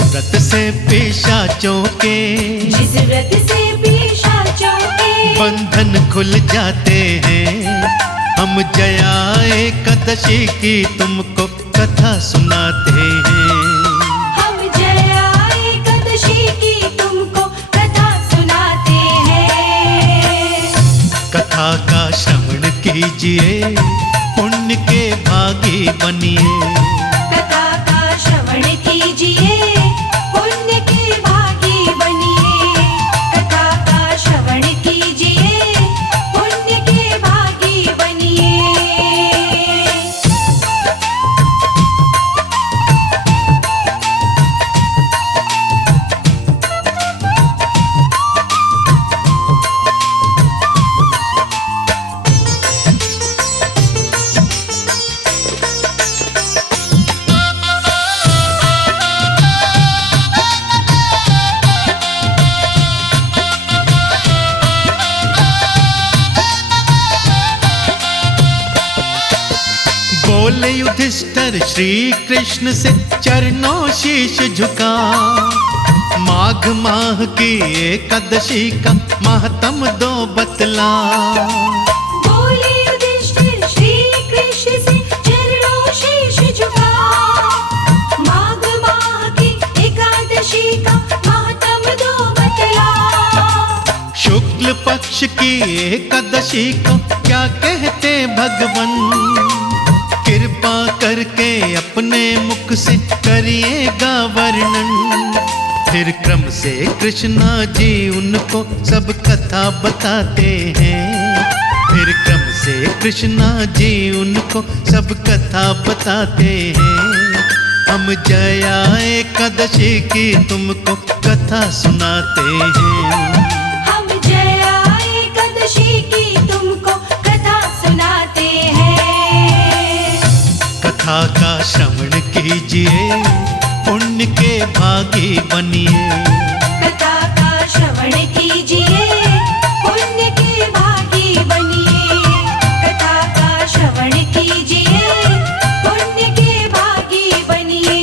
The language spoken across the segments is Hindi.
व्रत से पिशाचों के, जिस व्रत से पिशाचों के बंधन खुल जाते हैं। हम जया एकादशी की तुमको कथा सुनाते हैं। हम जया एकादशी की तुमको कथा सुनाते हैं। कथा का श्रवण कीजिए, पुण्य के भागी बनिए। कथा का श्रवण कीजिए, पुण्य के भागी बनिए। कथा का श्रवण कीजिए, पुण्य के भागी बनिए। बोले युधिष्ठिर श्री कृष्ण से चरणों शीश झुका। माघ माह की एकादशी का महात्म दो बतला। बोले युधिष्ठिर श्री कृष्ण से चरणों शीश झुका। माघ माह की एकादशी का महात्म दो बतला। शुक्ल पक्ष की एकादशी को क्या कहते भगवन। कृपा करके अपने मुख से करिएगा वर्णन। फिर क्रम से कृष्णा जी उनको सब कथा बताते हैं। फिर क्रम से कृष्णा जी उनको सब कथा बताते हैं। हम जया एकादशी की तुमको कथा सुनाते हैं। हम जया एकादशी की तुमको कथा सुनाते हैं। कथा का श्रवण कीजिए, पुण्य के भागी बनिए। कथा का श्रवण कीजिए, पुण्य के भागी बनिए। कथा का श्रवण कीजिए, पुण्य के भागी बनिए।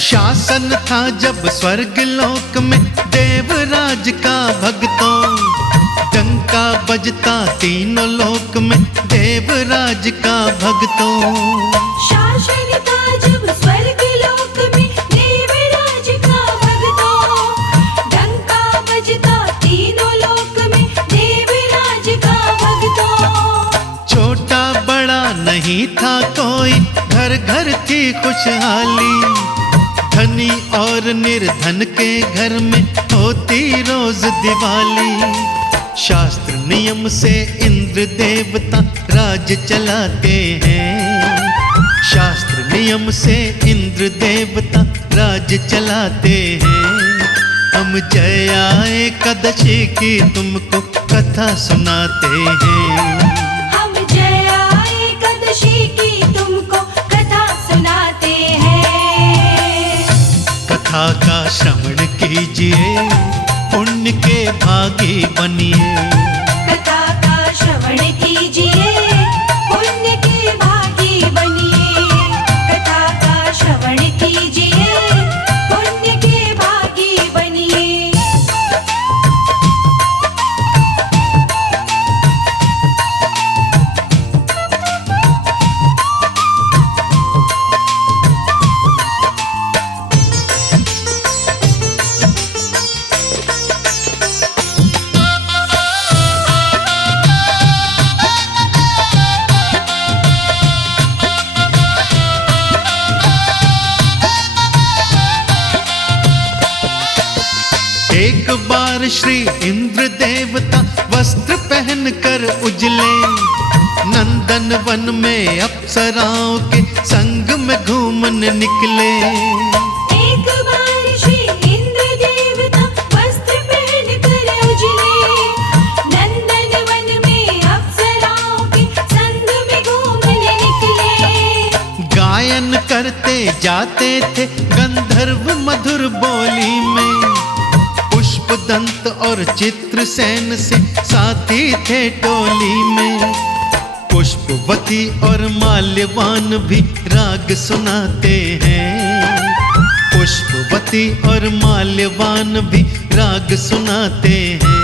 शासन था जब स्वर्ग लोक में देवराज का भक्तों। डंका बजता तीनों लोक में देवराज का भक्तों। शासन था जब स्वर्ग लोक में देवराज का भक्तों। डंका बजता तीनों लोक में देवराज का भक्तों। छोटा बड़ा नहीं था कोई, घर घर थी खुशहाली। धनी और निर्धन के घर में होती रोज दिवाली। शास्त्र नियम से इंद्र देवता राज चलाते हैं। शास्त्र नियम से इंद्र देवता राज चलाते हैं। हम जया एकादशी की तुमको कथा सुनाते हैं। हम जया एकादशी की तुमको कथा सुनाते हैं। कथा का श्रवण कीजिए, पुण्य के भागी बनिए। कथा का श्रवण कीजिए, पुण्य के भागी बनिए। कथा का श्रवण कीजिए, पुण्य के भागी बनिए। एक बार श्री इंद्र देवता वस्त्र पहनकर उजले नंदन वन में अप्सराओं के संग में घूमने निकले। एक बार श्री जाते थे गंधर्व मधुर बोली में। पुष्पदंत और चित्रसेन से साथी थे टोली में। पुष्पवती और माल्यवान भी राग सुनाते हैं। पुष्पवती और माल्यवान भी राग सुनाते हैं।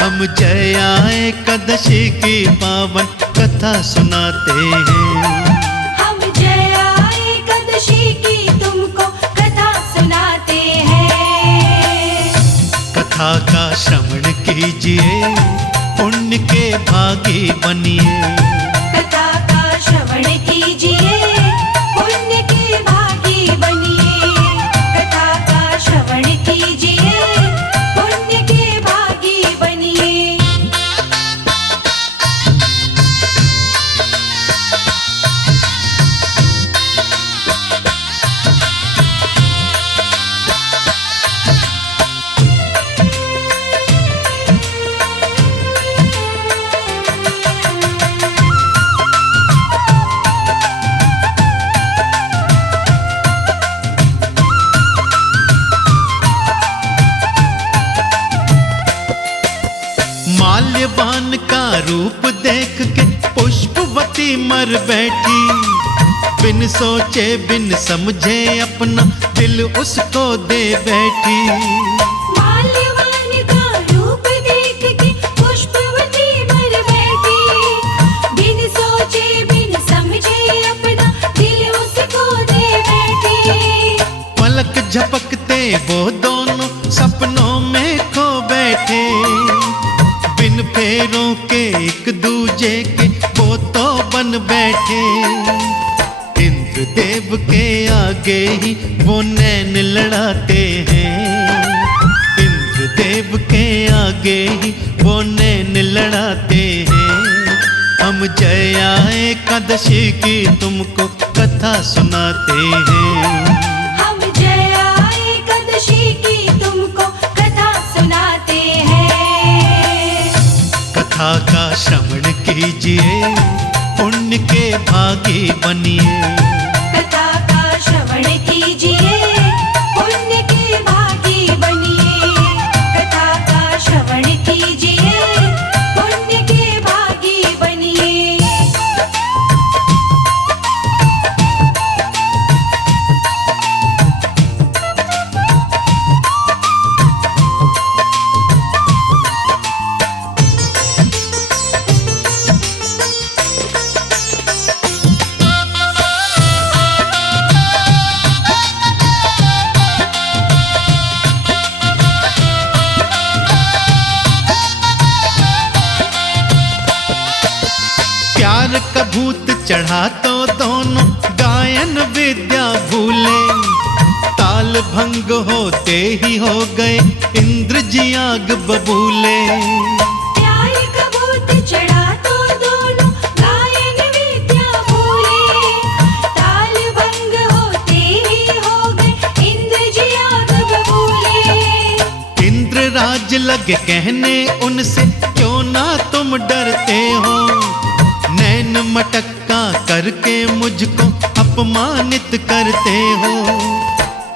हम जया एकादशी की पावन कथा सुनाते हैं। हम जया एकादशी की तुमको कथा सुनाते हैं। कथा का श्रवण कीजिए, पुण्य के भागी बनिए। कथा का श्रवण कीजिए, पुण्य के भागी बनिए। कथा का श्रवण कीजिए, पुण्य के भागी बनिए। माल्यवान का रूप देख के पुष्पवती मर बैठी। बिन सोचे बिन समझे अपना दिल उसको दे बैठी। माल्यवान का रूप देख के पुष्पवती मर बैठी। बिन सोचे बिन समझे अपना दिल उसको दे बैठी। पलक झपकते वो दोनों सपनों में खो बैठे। बिन फेरों के एक दूजे के वो तो बन बैठे। इंद्रदेव के आगे ही वो नैन लड़ाते हैं। इंद्रदेव के आगे ही वो नैन लड़ाते हैं। हम जया एकादशी की तुमको कथा सुनाते हैं। हम जया एकादशी की तुमको कथा सुनाते हैं। कथा का श्रवण कीजिए, पुण्य के भागी बनिए। कथा का श्रवण कीजिए, पुण्य के भागी बनिए। कथा का श्रवण कीजिए, पुण्य के भागी बनिए। प्यार का भूत चढ़ा तो दोनों गायन विद्या भूले। ताल भंग होते ही हो गए इंद्र जी आग बबूले। प्यार का भूत चढ़ा तो दोनों गायन विद्या भूले। ताल भंग होते ही हो गए इंद्र जी आग बबूले। इंद्र राज लगे कहने उनसे, क्यों ना तुम डरते हो। नैन मटक्का करके मुझको अपमानित करते हो।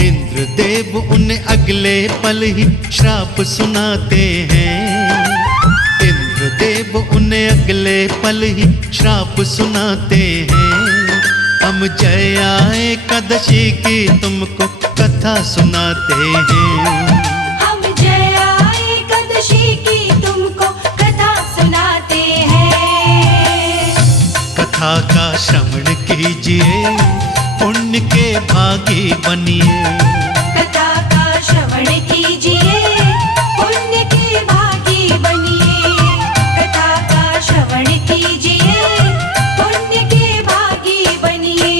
इंद्रदेव उन्हें अगले पल ही श्राप सुनाते हैं। इंद्रदेव उन्हें अगले पल ही श्राप सुनाते हैं। हम जया एकादशी की तुमको कथा सुनाते हैं। हम जया एकादशी की तुमको कथा सुनाते हैं। कथा का श्रवण कीजिए, पुण्य के भागी बनिए। कथा का श्रवण कीजिए, पुण्य के भागी बनिए। कथा का श्रवण कीजिए, पुण्य के भागी बनिए।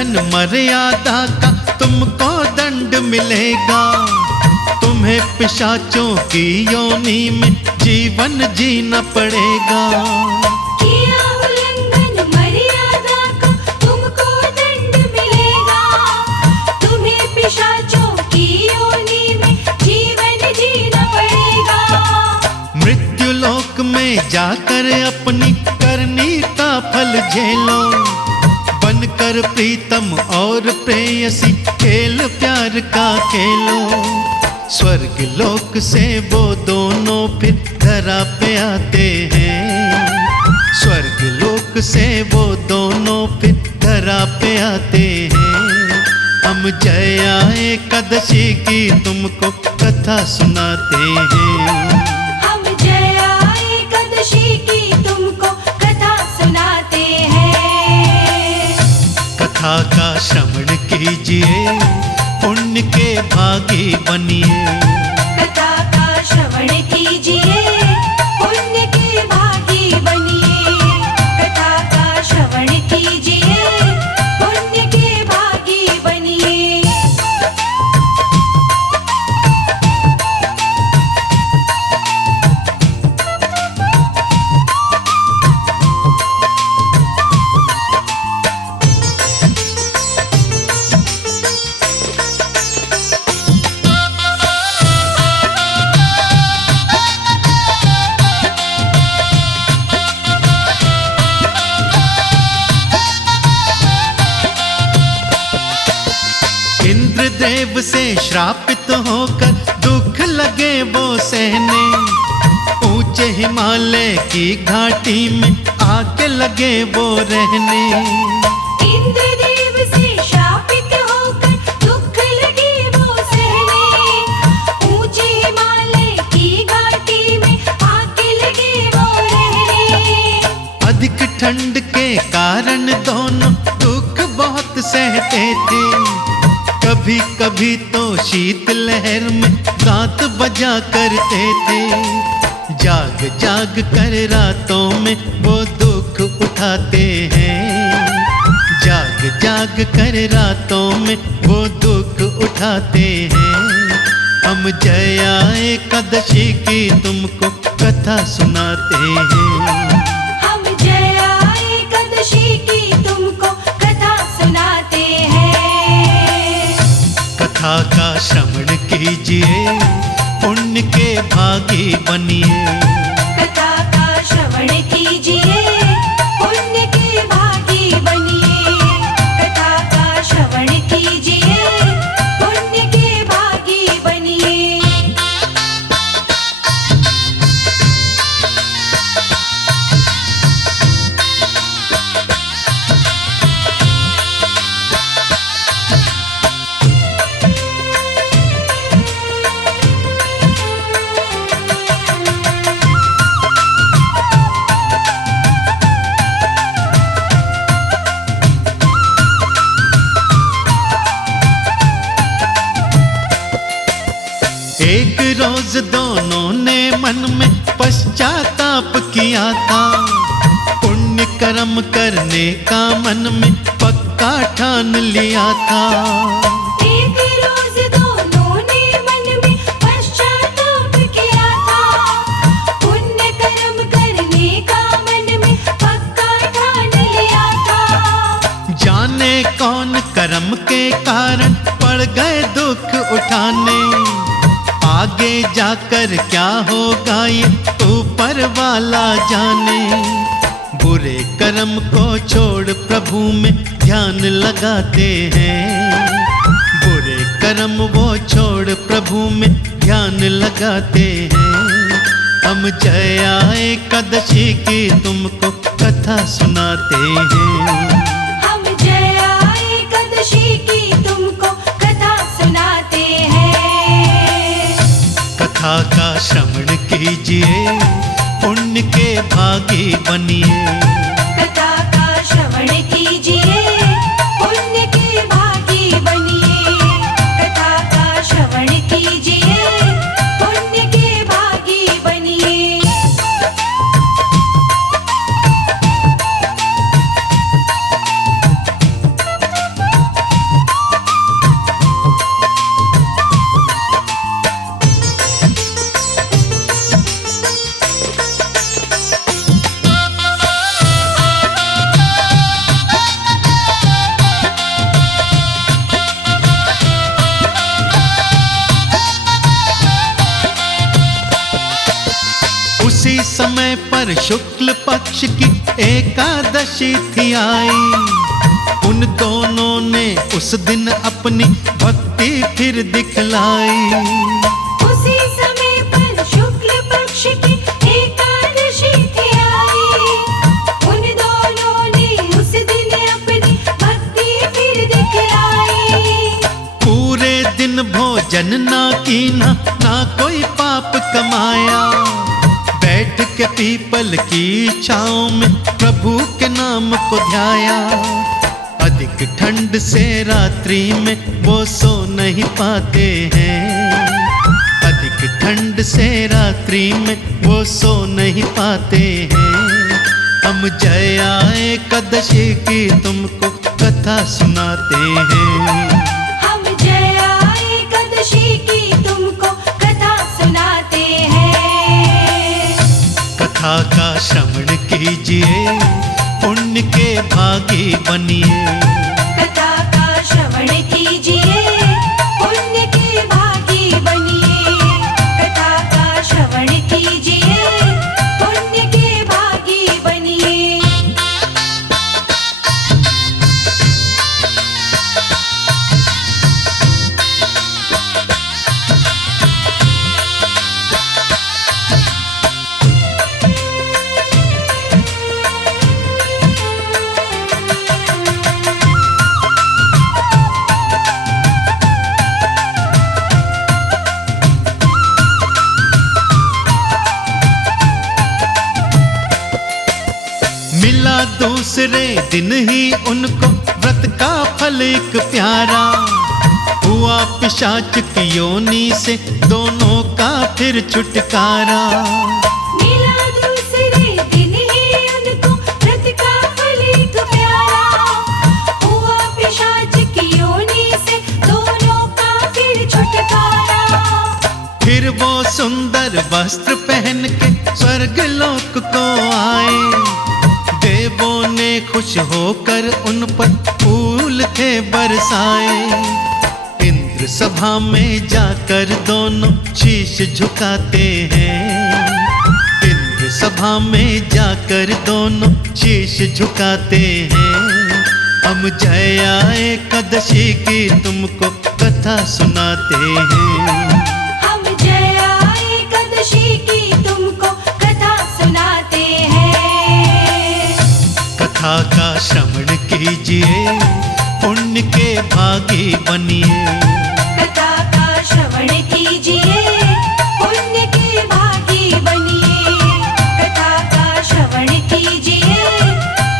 उल्लंघन मर्यादा का तुमको दंड मिलेगा। तुम्हें पिशाचों की योनि में जीवन जीना पड़ेगा। किया उल्लंघन मर्यादा का तुमको दंड मिलेगा। तुम्हें पिशाचों की योनि में जीवन जीना पड़ेगा। मृत्यु लोक में जाकर अपनी करनी का फल झेलो। बनकर प्रीतम और प्रेयसी खेल प्यार का खेलो। स्वर्ग लोक से वो दोनों फिर धरा पे आते हैं। स्वर्ग लोक से वो दोनों फिर धरा पे आते हैं। हम जया एकादशी की तुमको कथा सुनाते हैं। हम जया एकादशी की तुमको कथा सुनाते हैं। कथा का श्रवण कीजिए, पुण्य के भागी बनिए। कथा का श्रवण कीजिए, पुण्य के भागी बनिए। कथा का श्रवण कीजिए, पुण्य के भागी बनिए। इंद्रदेव से श्रापित होकर दुख लगे वो सहने। ऊंचे हिमालय की घाटी में आके लगे वो रहने। इंद्रदेव से शापित होकर दुख लगे वो सहने। ऊंचे हिमालय की घाटी में आके लगे वो रहने। अधिक ठंड के कारण दोनों दुख बहुत सहते थे। कभी कभी तो शीत लहर में दांत बजा करते थे। जाग जाग कर रातों में वो दुख उठाते हैं। जाग जाग कर रातों में वो दुख उठाते हैं। हम जया एकादशी की तुमको कथा सुनाते हैं। हम जया एकादशी की तुमको कथा सुनाते हैं। कथा का श्रवण कीजिए, पुण्य के भागी बनिए। कथा का श्रवण कीजिए, पुण्य के भागी बनिए। कथा का श्रवण कीजिए, पुण्य के भागी बनिए। एक रोज दोनों ने मन में पश्चाताप किया था। पुण्य कर्म करने का मन में पक्का ठान लिया था। एक रोज दोनों ने मन में पश्चाताप किया था। पुण्य कर्म करने का मन में पक्का ठान लिया था। जाने कौन कर्म के कारण पड़ गए दुख उठाने। आगे जाकर क्या होगा ये ऊपर वाला जाने। बुरे कर्म को छोड़ प्रभु में ध्यान लगाते हैं। बुरे कर्म वो छोड़ प्रभु में ध्यान लगाते हैं। हम जया एकादशी की तुमको कथा सुनाते हैं। हम जया एकादशी की तुमको कथा सुनाते हैं। कथा का श्रवण कीजिए, पुण्य के भागी बनिए। कथा का श्रवण कीजिए, पुण्य के भागी बनिए। कथा का श्रवण कीजिए, पुण्य के भागी बनिए। समय पर शुक्ल पक्ष की एकादशी थी आई। उन दोनों ने उस दिन अपनी भक्ति फिर दिखलाई। उसी समय पर शुक्ल पक्ष की एकादशी थी आई। उन दोनों ने उस दिन अपनी भक्ति फिर दिखलाई। पूरे दिन भोजन ना कीना, ना कोई पाप कमाया। बैठ के पीपल की छाँव में प्रभु के नाम को ध्याया। अधिक ठंड से रात्रि में वो सो नहीं पाते हैं। अधिक ठंड से रात्रि में वो सो नहीं पाते हैं। हम जया एकादशी की तुमको कथा सुनाते हैं। हम जया एकादशी की तुमको कथा सुनाते हैं। कथा का श्रवण कीजिए, पुण्य के भागी बनिए। कथा का श्रवण कीजिए, पुण्य के भागी बनिए। कथा का श्रवण कीजिए, पुण्य के भागी बनिए। मिला दूसरे दिन ही उनको व्रत का फल एक प्यारा। हुआ पिशाच की योनि से दोनों का फिर छुटकारा। मिला दूसरे दिन ही उनको व्रत का फल एक प्यारा। हुआ पिशाच की योनि से दोनों का फिर छुटकारा। फिर वो सुंदर वस्त्र पहन के स्वर्ग लोक को आए। देवों ने खुश होकर उन पर फूल थे बरसाए। इंद्र सभा में जाकर दोनों शीश झुकाते हैं। इंद्र सभा में जाकर दोनों शीश झुकाते हैं। हम जया एकादशी की तुमको कथा सुनाते हैं। हम जया एकादशी की तुमको कथा सुनाते हैं। कथा का श्रवण कीजिए, पुण्य के भागी बनिए। कथा का श्रवण कीजिए, पुण्य के भागी बनिए। कथा का श्रवण कीजिए,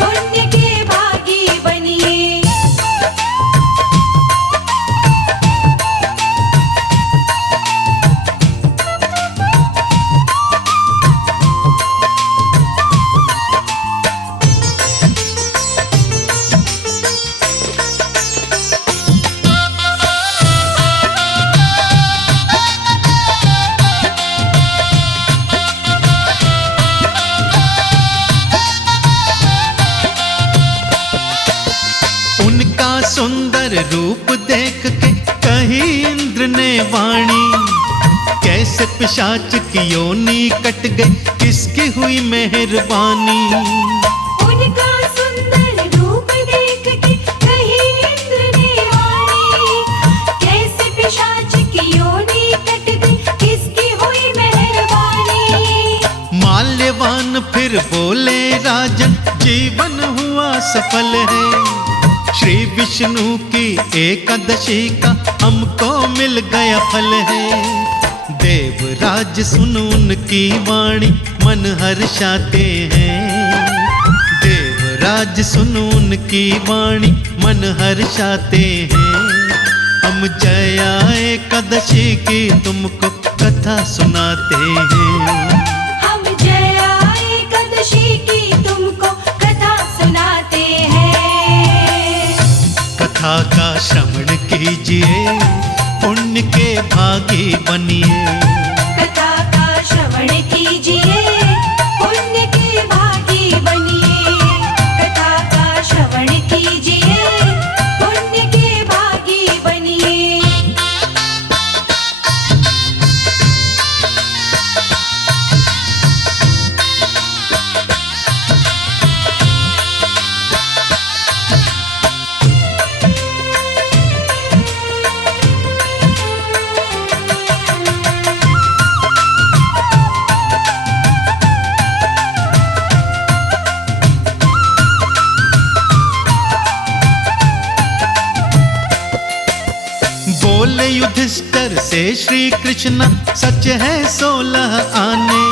पुण्य के भागी बनिए। उनका सुंदर रूप देख के कही इंद्र ने वाणी। कैसे पिशाच की योनि कट गई, किसकी हुई मेहरबानी। उनका सुंदर रूप देख के कही इंद्र ने वाणी। कैसे पिशाच की योनि कट गई, किसकी हुई मेहरबानी। माल्यवान फिर बोले राजन, जीवन हुआ सफल है। श्री विष्णु की एकादशी का हमको मिल गया फल है। देवराज सुन उनकी वाणी, मन हर्षाते हैं। देवराज सुन उनकी वाणी, मन हर्षाते हैं। हम जया एकादशी की तुमको कथा सुनाते हैं। हम जया एकादशी की तुमको कथा सुनाते हैं। कथा का श्रवण कीजिए, पुण्य के भागी बनिए। कथा का श्रवण कीजिए, पुण्य के भागी बनिए। कथा का श्रवण कीजिए, पुण्य के भागी बनिए। युधिष्ठिर से श्री कृष्ण सच है 16 आने।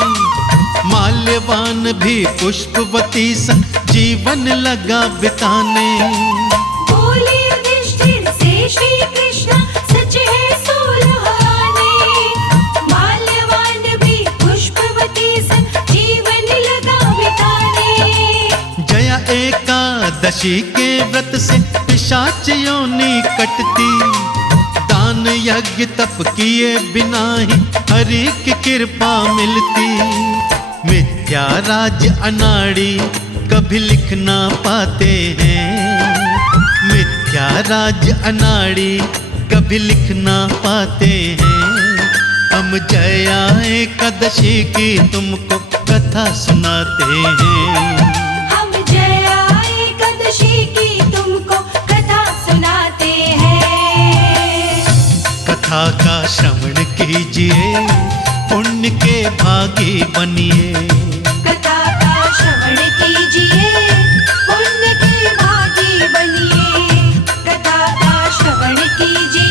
माल्यवान भी पुष्पवती संग जीवन लगा बिताने। बोले युधिष्ठिर से श्री कृष्ण सच है 16 आने। माल्यवान भी पुष्पवती संग जीवन लगा बिताने। जया एकादशी के व्रत से पिशाच योनि कटती। दान यज्ञ तप किए बिना ही हरि की कृपा मिलती। मिथ्या राज अनाड़ी कभी लिख ना पाते हैं। मिथ्या राज अनाड़ी कभी लिख ना पाते हैं। हम जया एकादशी की तुमको कथा सुनाते हैं। हम जया एकादशी की तुमको कथा सुनाते हैं। कथा का श्रवण कीजिए, पुण्य के भागी बनिए। कथा का श्रवण कीजिए, पुण्य के भागी बनिए। कथा का श्रवण कीजिए,